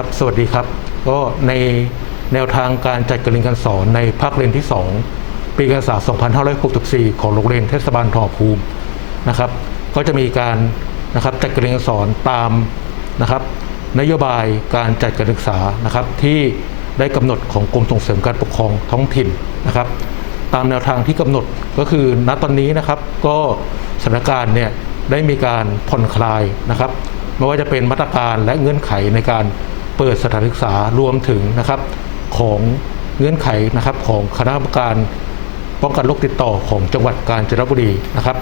ครับ สวัสดีครับ ก็ในแนวทางการจัดการเรียนการสอนในภาคเรียนที่ 2 ปีการศึกษา 2564 ของโรงเรียนเทศบาลทองภูมินะครับ ก็จะมีการนะครับจัดการเรียนการสอนตามนะครับ นโยบายการจัดการศึกษานะครับที่ได้กำหนดของกรมส่งเสริมการปกครองท้องถิ่นนะครับ ตามแนวทางที่กำหนดก็คือ ณตอนนี้นะครับ ก็สถานการณ์เนี่ยได้มีการผ่อนคลายนะครับไม่ว่าจะเป็นมาตรการและเงื่อนไขในการ เปิดสถานศึกษารวมถึงนะครับของเงื่อนไขนะครับของคณะกรรมการป้องกันโรคติดต่อของจังหวัดกาญจนบุรีนะครับ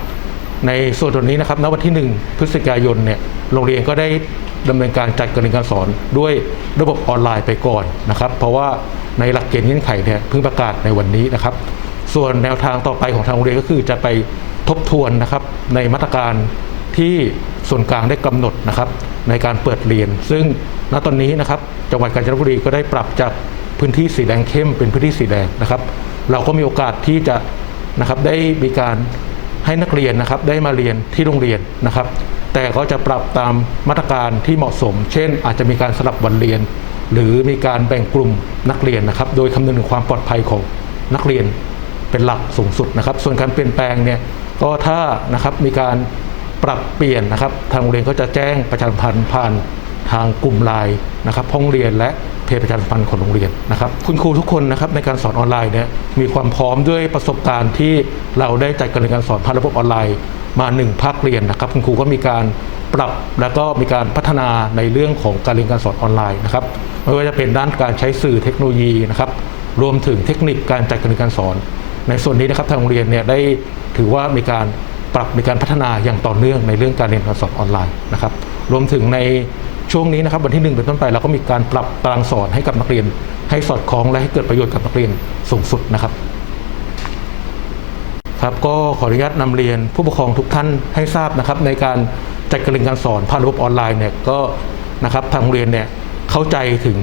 ในส่วนตรงนี้นะครับณวันที่ 1 พฤศจิกายนเนี่ยโรงเรียนก็ได้ดำเนินการจัดการเรียนการสอนด้วยระบบออนไลน์ไปก่อนนะครับ เพราะว่าในหลักเกณฑ์เงื่อนไขเนี่ยเพิ่งประกาศในวันนี้นะครับ ส่วนแนวทางต่อไปของทางโรงเรียนก็คือจะไปทบทวนนะครับในมาตรการที่ส่วนกลางได้กำหนดนะครับ ในการเปิดเรียน ซึ่งณตอนนี้นะครับจังหวัดกาญจนบุรีก็ได้ปรับจากพื้นที่สีแดงเข้มเป็นพื้นที่สีแดงนะครับ เราก็มีโอกาสที่จะนะครับได้มีการให้นักเรียนนะครับได้มาเรียนที่โรงเรียนนะครับ แต่ก็จะปรับตามมาตรการที่เหมาะสม เช่น อาจจะมีการสลับวันเรียน หรือมีการแบ่งกลุ่มนักเรียนนะครับ โดยคำนึงถึงความปลอดภัยของนักเรียนเป็นหลักสูงสุดนะครับ ส่วนการเปลี่ยนแปลงเนี่ยก็ถ้านะครับมีการ ปรับเปลี่ยนนะครับทางโรงเรียนก็จะแจ้งประชาสัมพันธ์ผ่านทางกลุ่มไลน์นะครับห้องเรียนและเพจประชาสัมพันธ์ของโรงเรียนนะครับ คุณครูทุกคนนะครับในการสอนออนไลน์เนี่ยมีความพร้อมด้วยประสบการณ์ที่เราได้จัดการเรียนการสอนผ่านระบบออนไลน์มาหนึ่งภาคเรียนนะครับ คุณครูก็มีการปรับแล้วก็มีการพัฒนาในเรื่องของการเรียนการสอนออนไลน์นะครับไม่ว่าจะเป็นด้านการใช้สื่อเทคโนโลยีนะครับรวมถึงเทคนิคการจัดการเรียนการสอน ในส่วนนี้นะครับทางโรงเรียนเนี่ยได้ถือว่ามีการ ปรับมีการพัฒนาอย่างต่อเนื่องในเรื่องการเรียนการสอนออนไลน์นะครับรวมถึงในช่วงนี้นะครับวันที่หนึ่งเป็นต้นไปเราก็มีการปรับตารางสอนให้กับนักเรียน ให้สอดคล้องและให้เกิดประโยชน์กับนักเรียนสูงสุดนะครับครับก็ขออนุญาตนำเรียนผู้ปกครองทุกท่านให้ทราบนะครับ ในการจัดการเรียนการสอนผ่านระบบออนไลน์เนี่ยก็นะครับทางโรงเรียนเนี่ยเข้าใจถึง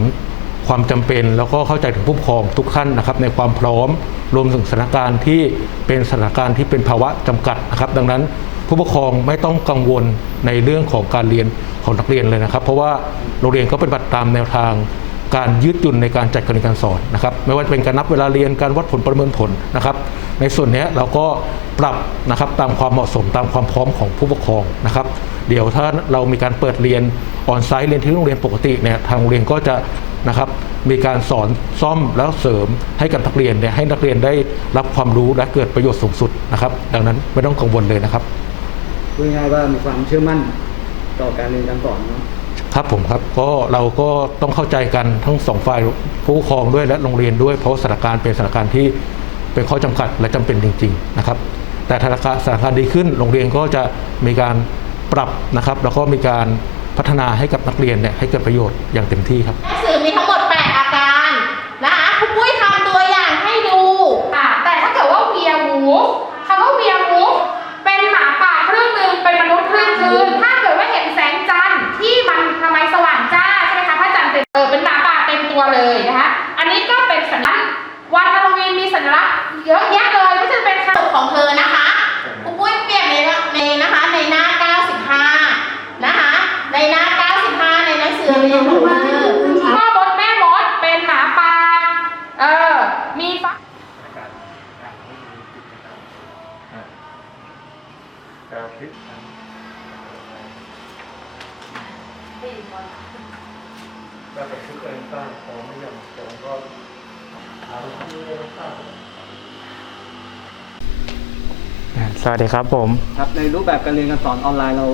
ความจำเป็น แล้วก็เข้าใจถึงผู้ปกครองทุกท่านนะครับในความพร้อมรวมถึงสถานการณ์ที่เป็นสถานการณ์ที่เป็นภาวะจำกัดนะครับ ดังนั้นผู้ปกครองไม่ต้องกังวลในเรื่องของการเรียนของนักเรียนเลยนะครับ เพราะว่าโรงเรียนก็ปฏิบัติตามแนวทางการยืดหยุ่นในการจัดการเรียนการสอนนะครับไม่ว่าจะเป็นการนับเวลาเรียนการวัดผลประเมินผลนะครับ ในส่วนนี้เราก็ปรับนะครับตามความเหมาะสมตามความพร้อมของผู้ปกครองนะครับ เดี๋ยวถ้าเรามีการเปิดเรียนออนไซต์เรียนที่โรงเรียนปกติเนี่ยทางโรงเรียนก็จะ นะครับมีการสอนซ่อมแล้วเสริมให้กับนักเรียนเนี่ยให้นักเรียนได้รับความรู้และเกิดประโยชน์สูงสุดนะครับ ดังนั้นไม่ต้องกังวลเลยนะครับพูดง่ายๆว่ามีความเชื่อมั่นต่อการเรียนการสอนเนาะครับผมครับก็เราก็ต้องเข้าใจกันทั้งสองฝ่ายผู้ปกครองด้วยและโรงเรียนด้วยเพราะสถานการณ์เป็นสถานการณ์ที่เป็นข้อจำกัดและจำเป็นจริง ๆนะครับ แต่ถ้าสถานการณ์ดีขึ้นโรงเรียนก็จะมีการปรับนะครับ แล้วก็มีการ พัฒนาให้กับนักเรียนเนี่ยให้เกิดประโยชน์อย่างเต็มที่ครับหนังสือมีทั้งหมด 8 อาการนะคะครูปุ้ยทำตัวอย่างให้ดูค่ะแต่ถ้าเกิดว่าเวียวูฟคำว่าเวียวูฟเป็นหมาป่าครึ่งหนึ่งเป็นมนุษย์ครึ่งคืนถ้าเกิดว่าเห็นแสงจันทร์ที่มันทำไมสว่างจ้าใช่ไหมคะพระจันทร์เต็มเออเป็นหมาป่าเต็มตัวเลยนะคะอันนี้ก็เป็นสัญลักษณ์วันฮาโลวีนมีสัญลักษณ์เยอะแยะเลยก็จะเป็นขนมของเธอนะคะครูปุ้ยเปรียบในในนะคะในหน้า 95 นะคะ ในหน้า 95 ในหนังสือเรียนของเธอพ่อมดแม่มดเป็นหมาป่า เออ มีฟัก แบบชุดเองตั้งของไม่ยังของก็หาที่ไม่ต้องตั้งสวัสดีครับผม ครับในรูปแบบการเรียนการสอนออนไลน์เรา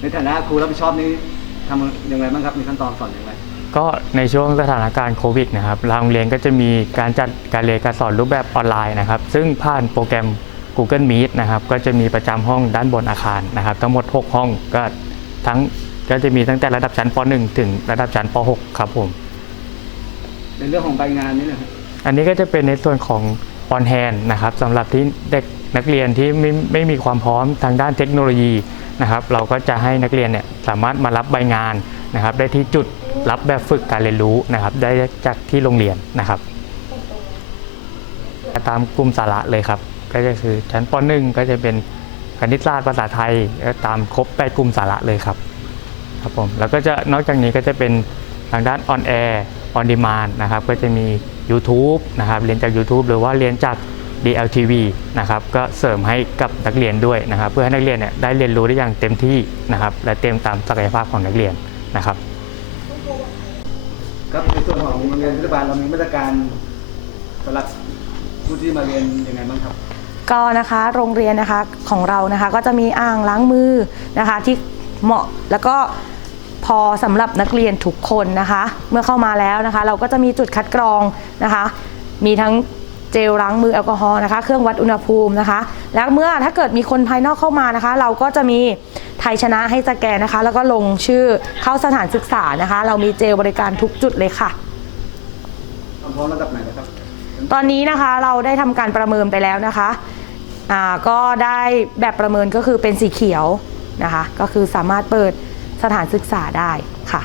ในฐานะครูรับผิดชอบนี้ทำยังไงบ้างครับมีขั้นตอนสอนอย่างไรก็ในช่วงสถานการณ์โควิดนะครับทางโรงเรียนก็จะมีการจัดการเรียนการสอนรูปแบบออนไลน์นะครับ ซึ่งผ่านโปรแกรม Google Meet นะครับ ก็จะมีประจำห้องด้านบนอาคารนะครับ ทั้งหมด 6 ห้องก็ทั้ง ก็จะมีตั้งแต่ระดับชั้นป .1 ถึงระดับชั้นป .6 ครับผม ในเรื่องของใบงานนี่นะครับอันนี้ก็จะเป็นในส่วนของออนแฮนนะครับสำหรับที่เด็กนักเรียนที่ไม่ไม่มีความพร้อมทางด้านเทคโนโลยีนะครับ เราก็จะให้นักเรียนเนี่ยสามารถมารับใบงานนะครับ ได้ที่จุดรับแบบฝึกการเรียนรู้นะครับ ได้จากที่โรงเรียนนะครับ ตามกลุ่มสาระเลยครับ ก็จะคือชั้นป .1 ก็จะเป็นคณิตศาสตร์ภาษาไทยก็ตามครบแปดกลุ่มสาระเลยครับ ครับผมแล้วก็จะนอกจากนี้ก็จะเป็นทางด้านออนแอร์ออนดีมานนะครับก็จะมี YouTube นะครับเรียนจาก YouTube หรือว่าเรียนจาก DLTV นะครับก็เสริมให้กับนักเรียนด้วยนะครับ เพื่อให้นักเรียนเนี่ยได้เรียนรู้ได้อย่างเต็มที่นะครับ และเต็มตามศักยภาพของนักเรียนนะครับครับในส่วนของโรงเรียนเทศบาลเรามีมาตรการสำหรับผู้ที่มาเรียนยังไงบ้างครับก็นะคะโรงเรียนนะคะของเรานะคะก็จะมีอ่างล้างมือนะคะที่ เหมาะแล้วก็พอสำหรับนักเรียนทุกคนนะคะ เมื่อเข้ามาแล้วนะคะ เราก็จะมีจุดคัดกรองนะคะ มีทั้งเจลล้างมือแอลกอฮอล์นะคะ เครื่องวัดอุณหภูมินะคะ แล้วเมื่อถ้าเกิดมีคนภายนอกเข้ามานะคะ เราก็จะมีไทยชนะให้สแกนนะคะ แล้วก็ลงชื่อเข้าสถานศึกษานะคะ เรามีเจลบริการทุกจุดเลยค่ะ ความพร้อมระดับไหนนะครับ ตอนนี้นะคะเราได้ทำการประเมินไปแล้วนะคะอ่าก็ได้แบบประเมินก็คือเป็นสีเขียว นะคะ ก็คือสามารถเปิดสถานศึกษาได้ค่ะ